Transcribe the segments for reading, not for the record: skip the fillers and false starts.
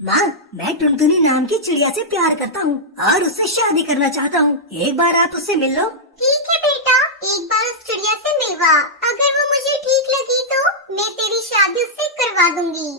माँ, मैं टुनटुनी नाम की चिड़िया से प्यार करता हूँ और उससे शादी करना चाहता हूँ। एक बार आप उससे मिल लो। ठीक है बेटा, एक बार उस चिड़िया से मिलवा। अगर वो मुझे ठीक लगी तो मैं तेरी शादी उससे करवा दूंगी।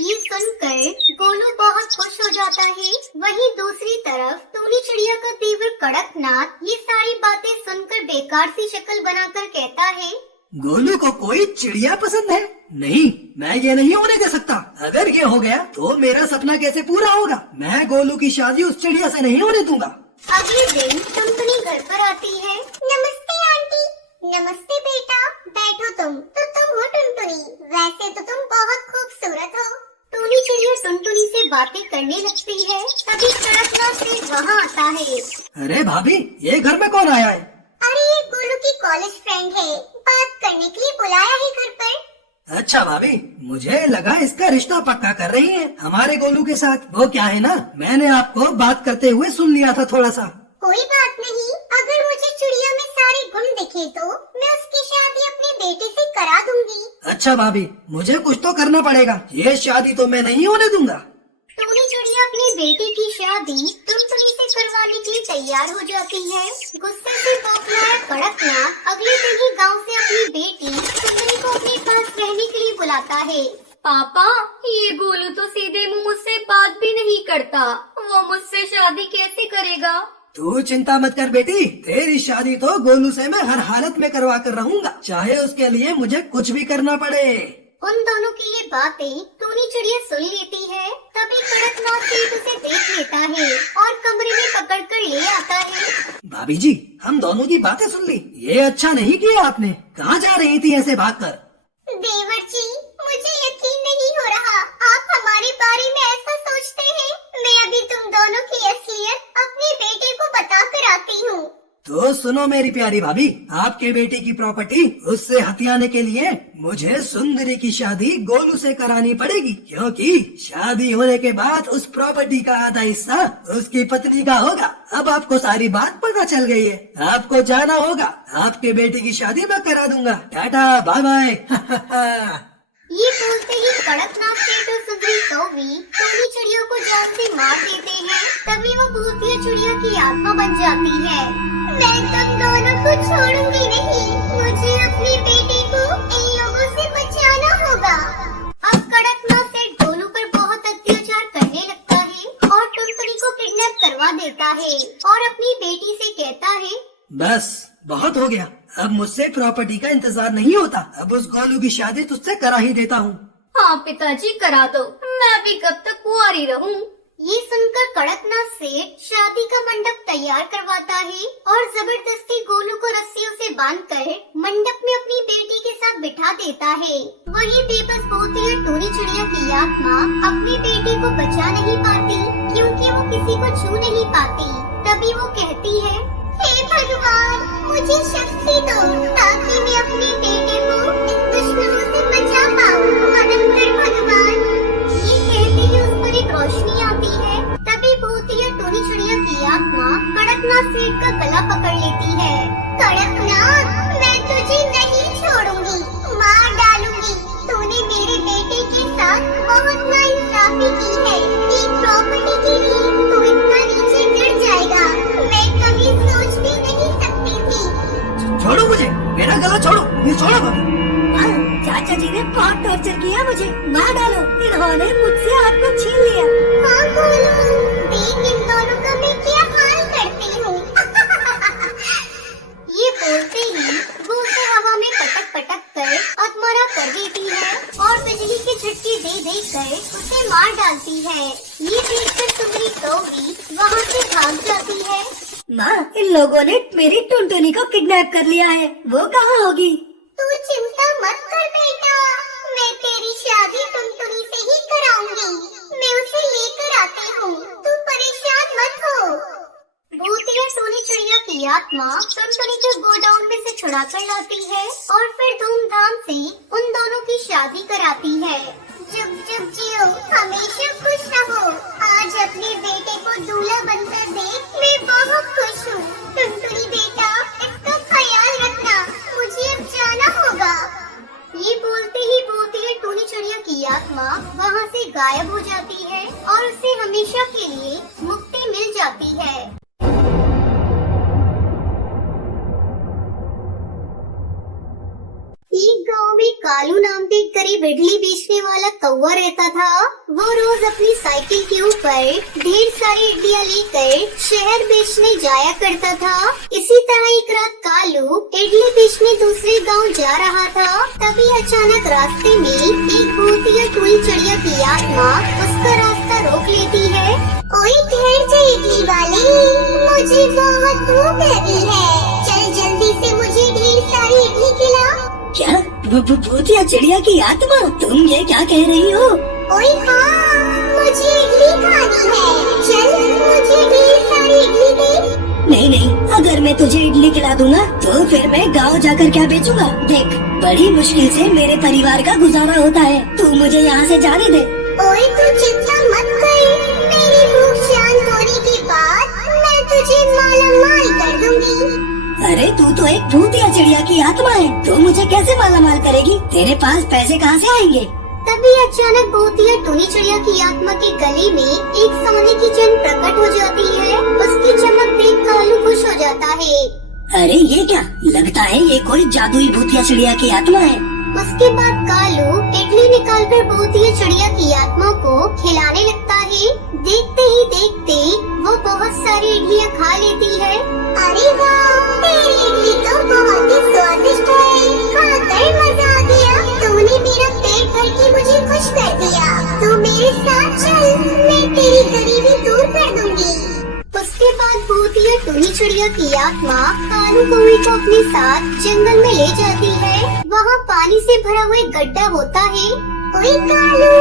ये सुनकर गोलू बहुत खुश हो जाता है। वहीं दूसरी तरफ टूनी चिड़िया का तीव्र कड़कनाथ ये सारी बातें सुनकर बेकार सी शक्ल बनाकर कहता है, गोलू को कोई चिड़िया पसंद है? नहीं, मैं ये नहीं होने दे सकता। अगर ये हो गया तो मेरा सपना कैसे पूरा होगा? मैं गोलू की शादी उस चिड़िया से नहीं होने दूंगा। अगले दिन टुनटुनी घर पर आती है। नमस्ते आंटी। नमस्ते बेटा, बैठो तुम। तो तुम हो टुनटुनी? वैसे तो तुम बहुत खूबसूरत हो। टूनी चिड़िया टुनटुनी से बातें करने लगती है। तभी कड़कनाथ से वहाँ आता है। अरे भाभी, ये घर में कौन आया है? अरे ये गोलू की कॉलेज फ्रेंड है, बात करने के लिए बुलाया है घर पर। अच्छा भाभी, मुझे लगा इसका रिश्ता पक्का कर रही है हमारे गोलू के साथ। वो क्या है ना, मैंने आपको बात करते हुए सुन लिया था थोड़ा सा। कोई बात नहीं, अगर मुझे चिड़िया में सारे गुण दिखे तो मैं उसकी शादी अपने बेटे से करा दूंगी। अच्छा भाभी, मुझे कुछ तो करना पड़ेगा, ये शादी तो मैं नहीं होने दूंगा। टूनी चिड़िया अपने बेटे की शादी टुनटुनी से करवाने के लिए तैयार हो जाती है। गुस्से से बौखलाया कड़कनाथ अगले दिन ही गांव से अपनी बेटी टुनटुनी को अपने पास रहने के लिए बुलाता है। पापा, ये गोलू तो सीधे मुंह मुझसे बात भी नहीं करता। वो मुझसे शादी कैसे करेगा? तू चिंता मत कर बेटी, तेरी शादी तो गोलू से मैं हर हालत में करवा कर रहूंगा, चाहे उसके लिए मुझे कुछ भी करना पड़े। उन दोनों की ये बातें टूनी चिड़िया सुन लेती है। तभी कड़कनाथ सेठ उसे देख लेता है और कमरे में पकड़कर ले आता है। भाभी जी, हम दोनों की बातें सुन ली, ये अच्छा नहीं किया आपने। कहाँ जा रही थी ऐसे भागकर? देवर जी, मुझे यकीन नहीं हो रहा आप हमारे बारे में ऐसा सोचते हैं। मैं अभी तुम दोनों की असलियत अपने बेटे को बता कर आती हूँ। तो सुनो मेरी प्यारी भाभी, आपके बेटे की प्रॉपर्टी उससे हथियाने के लिए मुझे सुंदरी की शादी गोलू से करानी पड़ेगी, क्योंकि शादी होने के बाद उस प्रॉपर्टी का आधा हिस्सा उसकी पत्नी का होगा। अब आपको सारी बात पता चल गई है, आपको जाना होगा। आपके बेटे की शादी मैं करा दूंगा। Tata, bye bye. ये बोलते ही कड़कनाथ सेठ और सुंदरी कौवी टूनी चिड़िया को जान से मार देते हैं। तभी वो भूतिया चिड़िया की आत्मा बन जाती है। मैं तुम दोनों को छोड़ूंगी नहीं, मुझे अपने बेटे को इन लोगों से बचाना होगा। अब कड़कनाथ सेठ गोलू पर बहुत अत्याचार करने लगता है और टुनटुनी को किडनैप करवा देता है और अपनी बेटी से कहता है, बस बहुत हो गया, अब मुझसे प्रॉपर्टी का इंतजार नहीं होता। अब उस गोलू की शादी तुझसे करा ही देता हूँ। हाँ पिताजी, करा दो, मैं भी कब तक कुंवारी रहूं। ये सुनकर कड़कनाथ सेठ शादी का मंडप तैयार करवाता है और जबरदस्ती गोलू को रस्सियों से बांधकर मंडप में अपनी बेटी के साथ बिठा देता है। वही बेबस भूतिया टूनी चिड़िया की आत्मा अपनी बेटी को बचा नहीं पाती, क्योंकि वो किसी को छू नहीं पाती। तभी वो कहती है, हे भगवान, मुझे शक्ति दो ताकि मैं अपने बेटे को इन दुश्मनों से बचा पाऊँ। मदद कर भगवान। ये कहते ही उस पर एक रोशनी आती है। तभी भूतिया टूनी चिड़िया की आत्मा कड़कनाथ सेठ का गला पकड़ लेती है। कड़कनाथ, मैं तुझे नहीं छोड़ूंगी, मार डालूंगी। तूने मेरे बेटे के साथ बहुत नाइंसाफी की है। एक प्रॉपर्टी के लिए तू इतना नीचे गिर जाएगा, मैं कभी सोच भी नहीं सकती थी। छोड़ो मुझे, मेरा गला छोड़ो, ये छोड़ो भाभी। हाँ, चाचा जी ने बहुत टॉर्चर किया मुझे, मार डालो। इन्होंने मुझसे आपको छीन लिया। हाँ गोलू, देख इन दोनों का मैं क्या हाल करती हूँ। ये बोलते ही वो उसे हवा में पटक पटक कर अधमरा कर देती है और बिजली के झटके दे दे कर उसे मार डालती है। ये देखकर सुंदरी कौवी वहाँ से भाग जाती है। माँ, इन लोगों ने मेरी टुनटुनी को किडनैप कर लिया है, वो कहाँ होगी? तू चिंता मत कर बेटा, मैं तेरी शादी टुनटुनी से ही कराऊंगी। मैं उसे लेकर आती हूँ, तू परेशान मत हो। भूतिया टूनी चिड़िया की आत्मा टुनटुनी के गोडाउन में से छुड़ा कर लाती है और फिर धूमधाम से उन दोनों की शादी कराती है। जुग जुग जियो, हमेशा खुश रहो। आज अपने बेटे को दूल्हा बनकर देख मैं बहुत खुश हूँ। टुनटुनी बेटा, इसका ख्याल रखना, मुझे अब जाना होगा। ये बोलते ही भूतिया टूनी चिड़िया की आत्मा वहाँ से गायब हो जाती है। और उसे हमेशा के लिए मुक्ति मिल जाती है। एक गांव में कालू नाम का एक गरीब इडली बेचने वाला कौवा रहता था। वो रोज अपनी साइकिल के ऊपर ढेर सारी इडलियां लेकर शहर बेचने जाया करता था। इसी तरह एक रात कालू इडली बेचने दूसरे गांव जा रहा था। तभी अचानक रास्ते में एक भूतिया टुई चिड़िया की आत्मा उसका रास्ता रोक लेती है। ओए ठहर जा इडली वाले, मुझे बहुत भूख लगी है, चल जल्दी से मुझे ढेर सारी इडली खिला। क्या भूतिया चिड़िया की आत्मा, तुम ये क्या कह रही हो? ओए हाँ, मुझे इडली खानी है, चल मुझे ढेर सारी इडली दे। नहीं नहीं, अगर मैं तुझे इडली खिला दूंगा तो फिर मैं गांव जाकर क्या बेचूंगा? देख, बड़ी मुश्किल से मेरे परिवार का गुजारा होता है, तू मुझे यहाँ से जाने दे। ओए तू चिंता मत कर, मेरी भूख शांत होने के बाद मैं तुझे मालामाल कर दूंगी। अरे तू तो एक भूतिया चिड़िया की आत्मा है, तू मुझे कैसे मालामाल करेगी? तेरे पास पैसे कहाँ से आएंगे? तभी अचानक भूतिया टुनी चिड़िया की आत्मा के गले में एक सोने की चैन प्रकट हो जाती है। उसकी चमक देख कालू खुश हो जाता है। अरे ये क्या, लगता है ये कोई जादुई भूतिया चिड़िया की आत्मा है। उसके बाद कालू इडली निकालकर भूतिया चिड़िया की आत्मा को खिलाने लगता है। देखते ही देखते वो बहुत सारी इडलियां खा लेती है। अरे वाह, तेरी इडली तो बहुत ही स्वादिष्ट है, खाकर मजा आ गया। तूने मेरा पेट भर के मुझे खुश कर दिया। तू मेरे साथ चल, मैं तेरी गरीबी दूर कर दूंगी। उसके बाद भूतिया टुनी चिड़िया की आत्मा कालू कौवे को अपने साथ जंगल में ले जाती है। वहाँ पानी से भरा हुआ एक गड्ढा होता है। ओए कालू,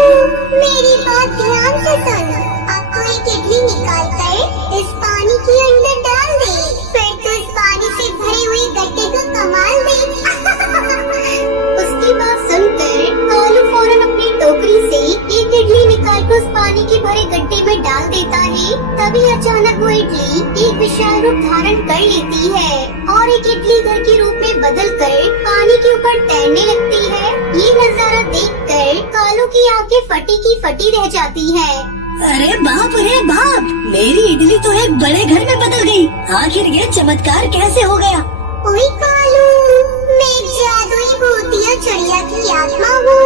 मेरी बात ध्यान से सुन। अब तो एक इडली निकाल कर इस पानी के अंदर डाल दे, फिर तो इस पानी से भरे हुए गड्ढे का कमाल दे। उसकी बात सुनकर कालू फौरन अपनी टोकरी से एक इडली निकालकर उस पानी के भरे गड्ढे में डाल देता है। तभी अचानक वो इडली एक विशाल रूप धारण कर लेती है और एक इडली घर के रूप में बदलकर पानी के ऊपर तैरने लगती है। ये नजारा देखकर कालू की आंखें फटी की फटी रह जाती है। अरे बाप रे बाप, मेरी इडली तो एक बड़े घर में बदल गई। आखिर ये चमत्कार कैसे हो गया? ओए कालू, मैं जादुई भूतिया चिड़िया की आत्मा हूँ।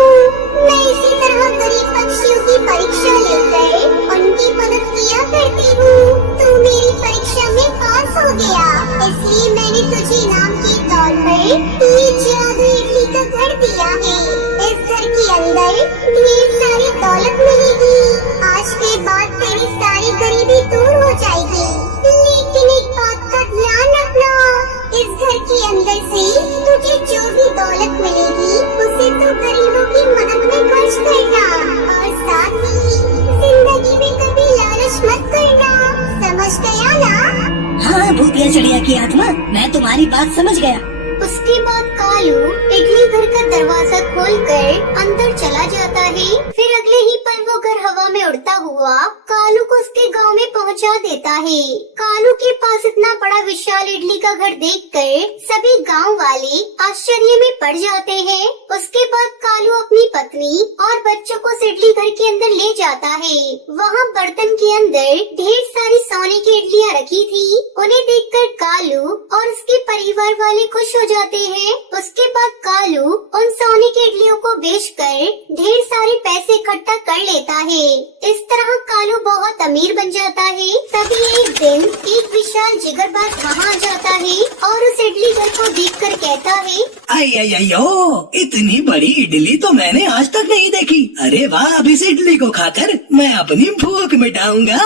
मैं इसी तरह गरीब पक्षियों की परीक्षा लेकर उनकी मदद किया करती हूँ। तू मेरी परीक्षा में पास हो गया, इसलिए मैंने तुझे इनाम के तौर पर ये जादुई इडली का घर दिया है। इस घर के अंदर ढेर सारी दौलत मिलेगी। आज के बाद तेरी सारी गरीबी दूर हो जाएगी। लेकिन एक बात का ध्यान रखना, इस घर के अंदर से तुझे जो भी दौलत मिलेगी उसे तू गरीबों की मदद में खर्च करना, और साथ ही जिंदगी में कभी लालच मत करना। समझ गया ना? हाँ भूतिया चिड़िया की आत्मा, मैं तुम्हारी बात समझ गया। उसके बाद कालू इडली घर का दरवाजा खोलकर अंदर चला जाता है। फिर अगले ही पल वो घर हवा में उड़ता हुआ कालू को उसके गांव में पहुंचा देता है। कालू के पास इतना बड़ा विशाल इडली का घर देखकर सभी गांव वाले आश्चर्य में पड़ जाते हैं। उसके बाद कालू अपनी पत्नी और बच्चों को उस इडली घर के अंदर ले जाता है। वहाँ बर्तन के अंदर ढेर सारी सोने की इडलियाँ रखी थी। उन्हें देखकर कालू और उसके परिवार वाले खुश हो जाते हैं। उसके बाद कालू उन सोने की इडलियों को बेचकर ढेर सारे पैसे इकट्ठा कर लेता है। इस तरह कालू बहुत अमीर बन जाता है। तभी एक दिन एक विशाल जिगरबाज वहाँ आ जाता है और उस इडली घर को देखकर कहता है, अयो, इतनी बड़ी इडली तो मैंने आज तक नहीं देखी। अरे वाह, अब इस इडली को खाकर मैं अपनी भूख मिटाऊंगा।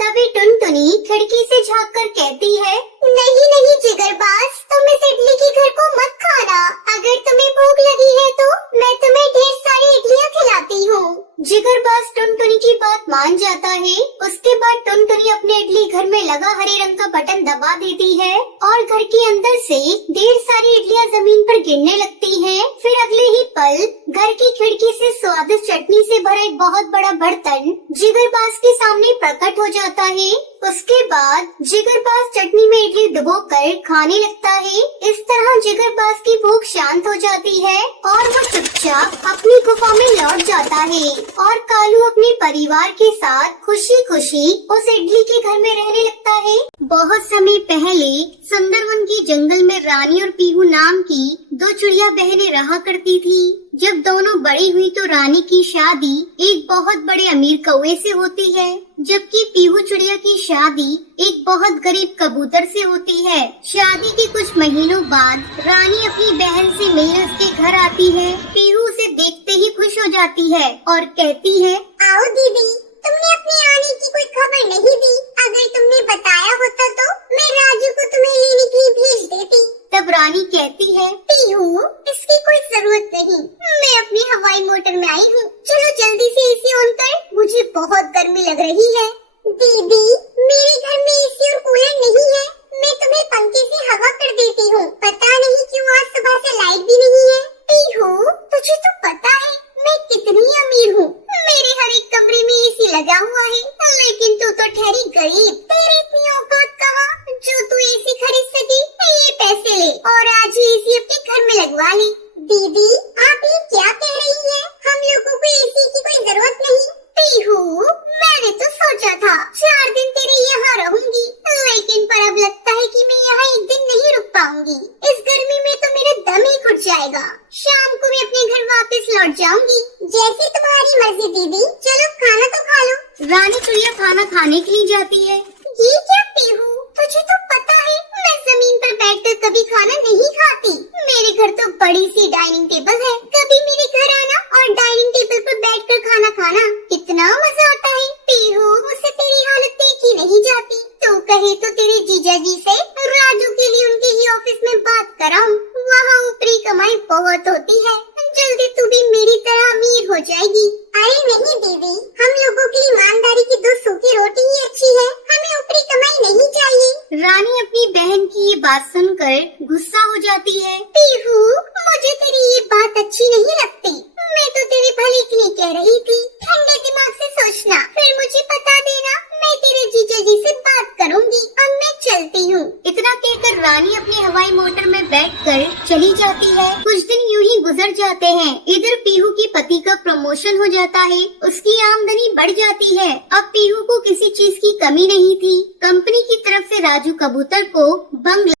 तभी टुनटुनी खिड़की से झांककर कहती है, नहीं नहीं जिगरबाज, तुम इस इडली के घर को मत खाना। अगर तुम्हें भूख लगी है तो मैं तुम्हें ढेर सारी इडलियाँ खिलाती हूँ। जिगरबाज टुनटुनी की बात मान जाता है। उसके बाद टुनटुनी अपने इडली घर में लगा हरे रंग का बटन दबा देती है और घर के अंदर से ढेर सारी इडलियाँ जमीन पर गिरने लगती हैं। फिर अगले ही पल घर की खिड़की से स्वादिष्ट चटनी से भरा एक बहुत बड़ा बर्तन जिगरबाज के सामने प्रकट हो जाता है। उसके बाद जिगरबाज चटनी में इडली डुबोकर खाने लगता है। इस तरह जिगरबाज की भूख शांत हो जाती है और वो चुपचाप अपनी गुफा में लौट जाता है और कालू अपने परिवार के साथ खुशी खुशी उस इडली के घर में रहने लगता है। बहुत समय पहले सुंदरवन के जंगल में रानी और पीहू नाम की दो चिड़िया बहनें रहा करती थी। जब दोनों बड़ी हुई तो रानी की शादी एक बहुत बड़े अमीर कौवे से होती है, जबकि पीहू चिड़िया की शादी एक बहुत गरीब कबूतर से होती है। शादी के कुछ महीनों बाद रानी अपनी बहन से मिलने उसके घर आती है। पीहू उसे देखते ही खुश हो जाती है और कहती है, आओ दीदी, तुमने अपने आने की कोई खबर नहीं दी। अगर तुमने बताया होता तो मैं राजू को तुम्हें लेने के लिए भेज देती। तब रानी कहती है, पीहू, इसकी कोई जरूरत नहीं, मैं अपनी हवाई मोटर में आई हूँ। चलो जल्दी से एसी ऑन कर, मुझे बहुत गर्मी लग रही है। दीदी, मेरे घर में एसी और कूलर नहीं है, मैं तुम्हें पंखे से हवा कर देती हूँ। पता नहीं क्यों आज सुबह से लाइट भी नहीं है। पीहू, तुझे तो पता है मैं कितनी अमीर हूँ, मेरे हर एक कमरे में एसी लगा हुआ है, लेकिन तू तो ठहरी गरीब। तेरी इतनी औकात कहाँ जो तू एसी खरीद सके। ये पैसे ले और आज ही एसी अपने घर में लगवा ले। दीदी, आप ये क्या कह रही है? हम लोगों को एसी की कोई जरूरत नहीं। पीहू, मैंने तो सोचा था 4 दिन तेरे यहाँ रहूंगी, लेकिन पर अब लगता है कि मैं यहाँ एक दिन नहीं रुक पाऊंगी। इस गर्मी में तो मेरा दम ही घुट जाएगा। शाम को मैं अपने घर वापस लौट जाऊंगी। जैसे तुम्हारी मर्जी दीदी, चलो खाना तो खा लो। रानी चिड़िया खाना खाने के लिए जाती है। ये क्या पीहू, तुझे तो पता है मैं जमीन पर बैठकर कभी खाना नहीं खाती। मेरे घर तो बड़ी सी डाइनिंग टेबल है, कभी मेरे घर आना और डाइनिंग टेबल पर बैठकर खाना खाना कितना मजा आता है। पीहू, मुझसे तेरी हालत देखी नहीं जाती। तू कहे तो तेरे जीजा जी से राजू के लिए उनके ही ऑफिस में बात कराऊं, वहाँ ऊपरी कमाई बहुत होती है, जल्दी तू भी मेरी तरह अमीर हो जाएगी। अरे नहीं दीदी, हम लोगों की ईमानदारी की 2 सूखी रोटी ही अच्छी है, हमें ऊपरी कमाई नहीं चाहिए। रानी अपनी बहन की ये बात सुनकर गुस्सा हो जाती है। पीहू, मुझे तेरी ये बात अच्छी नहीं लगती, मैं तो तेरे भले के लिए कह रही थी। ठंडे दिमाग से सोचना, फिर मुझे बता देना, मैं तेरे जीजा जी से बात करूंगी। अब मैं चलती हूँ। इतना कहकर रानी अपनी हवाई मोटर में बैठकर चली जाती है। कुछ दिन यूं ही गुजर जाते हैं। इधर पीहू के पति का प्रमोशन हो जाता है, उसकी आमदनी बढ़ जाती है। अब पीहू को किसी चीज की कमी नहीं थी। कंपनी की तरफ से राजू कबूतर को बंगला